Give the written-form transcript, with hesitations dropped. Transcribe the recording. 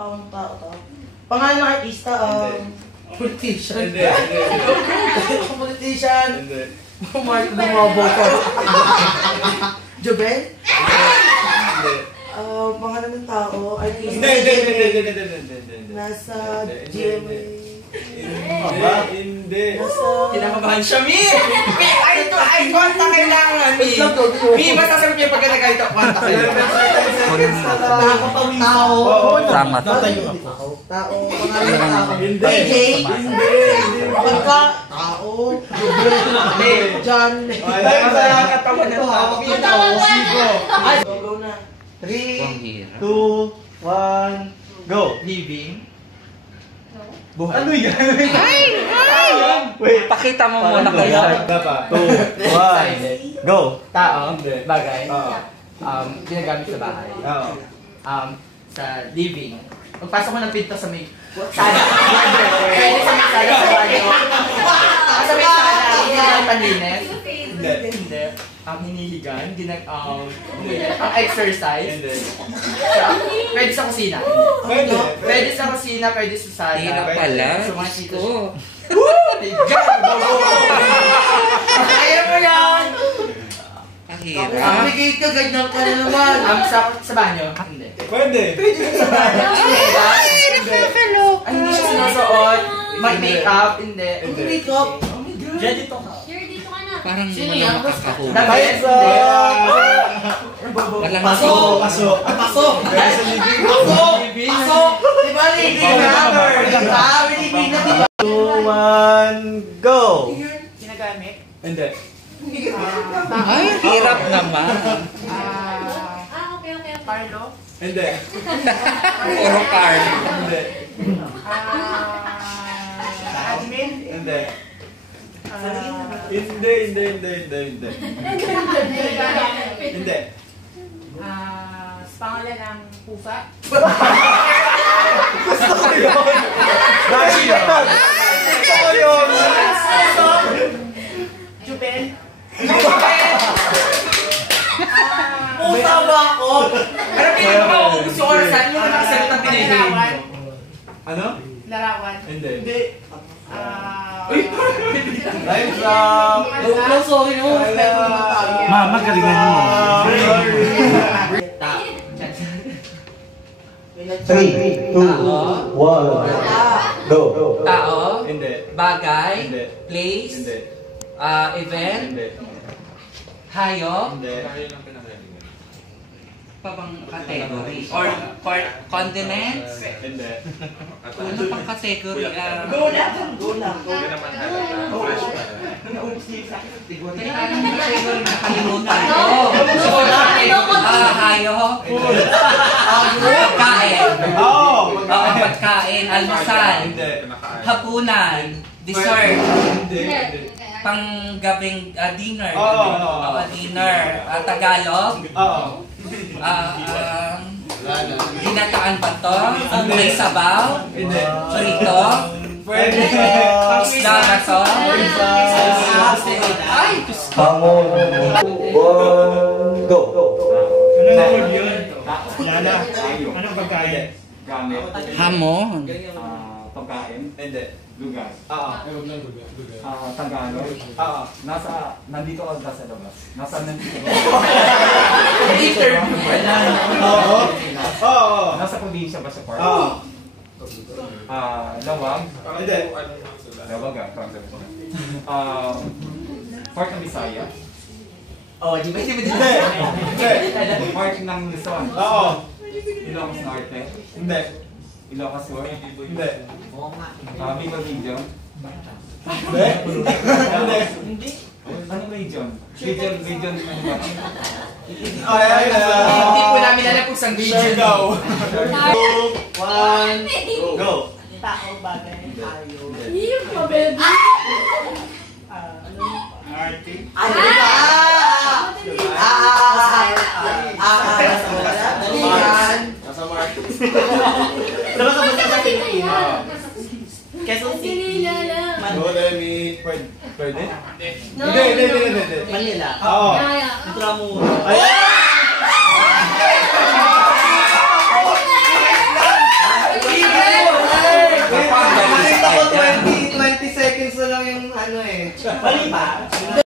Tao. Pangalan ng artista, politician. Hindi. Politician. Hindi. Mark Dumaboto. Jobel? Hindi. Pangalan ng tao, artista. Hindi. Nasa GMA. Hindi. Kinakabahan siya, Mi! Ay, konta kailangan, Mi! Mi, masasabi niya pag ganito, konta kailangan. Tao. Tama. Tao. Pangalan ng tao. Hindi. AJ? Hindi. Pagka, tao. John. Ay, masaya katawan ng tao. Ay, go na. 3, 2, 1, go! Living. Buhay. Ano yan? Wait, pakita mo muna kayo. 2, 1, go! Tao, Hindi. bagay, Oo. ginagamit sa bahay. Oo. Sa living. Pagpasok mo ng pinto sa may sala. Pwede sa may sala sa banyo. Sa may sala, hindi ang panlinis. Hindi. Ang hinihigan, ang exercise. Hindi. Pwede sa kusina. Pwede. Pwede sa kusina, pwede sa sala. Hirap pala. Sa mga tito. Ko. Kaya mo yan! Ang hirap. Navigate ka, ganyan ka na naman. Sa banyo? Hindi. Pwede. Sa banyo? Nakakaloka. Ay, hindi siya sinusuot. Mag-makeup? Hindi. Hindi. Makeup. Diyan dito ka. Parang Sino wala yan? makakahuli. Dapat. Walang Pasok! Pasok. Pasok! Pasok. Pasok! Diba, living na? Diba? Living na, diba? 2, 1, go! Ginagamit? Hindi. Ay, hirap naman. Okay. Parlo? Hindi. Puro card. Hindi. Admin? Hindi. Hindi. Hindi. Sa pangalan ng pusa? Gusto ko yun! Gusto ko yun! Jubel? Pusa ba ako? Ano pinag mo? Gusto ko na saan mo na nakasalit ng pinili? Ano? Larawan? Hindi. Uy! Time's up! Sorry no. Mama, galingan mo. Tao. 3, 2, 1, go! Tao? Hindi. Bagay? Hindi. Place? Hindi. Event? Hindi. Hayop? Hindi. Pabang category. Or continents? Hindi. Ano pang category? Go lang. Kaya anong category nakalimutan ko? Hayop. Pagkain. Oo! Pagkain. Almusal. Hindi. Hapunan. Dessert. Hindi. Panggabing dinner. Oo. Dinner. Tagalog. Oo. Ginataan ba to? May sabaw? Hindi. Prito? Pwede. Isda na to? Ay, Diyos ko. Hamon. 1, go! Anong yun? Lala. Anong pagkain? Gamit. Hamon. Pagkain. Hindi. Lugar. Oo. Tagalog. Oo. Nandito ka sa labas. Nandito ka. Interview pa lang. Oo. Nasa probinsya ba sa park? Oo. Lawag? Hindi. Lawag Park ng Bisaya? Oh, di ba? Hindi. Park ng Luzon? Oo. Ilocos Norte? Hindi. Ilocos Sur? Hindi. Bicol Region? Hindi. Anong region? Region ano ba? Ay, Hindi po namin alam kung saan region. Go! 2, 1, go! Tao, bagay, hayop. Yung mabebe. Arte. Ano ba? Dalihan. Nasa Marcos. Diba ka ba sa Pilipinas? Quezon City. Go, Demi. Pwede? No. Hindi. Manila. Oo. Intramuros. Ay! ano eh. Mali ba?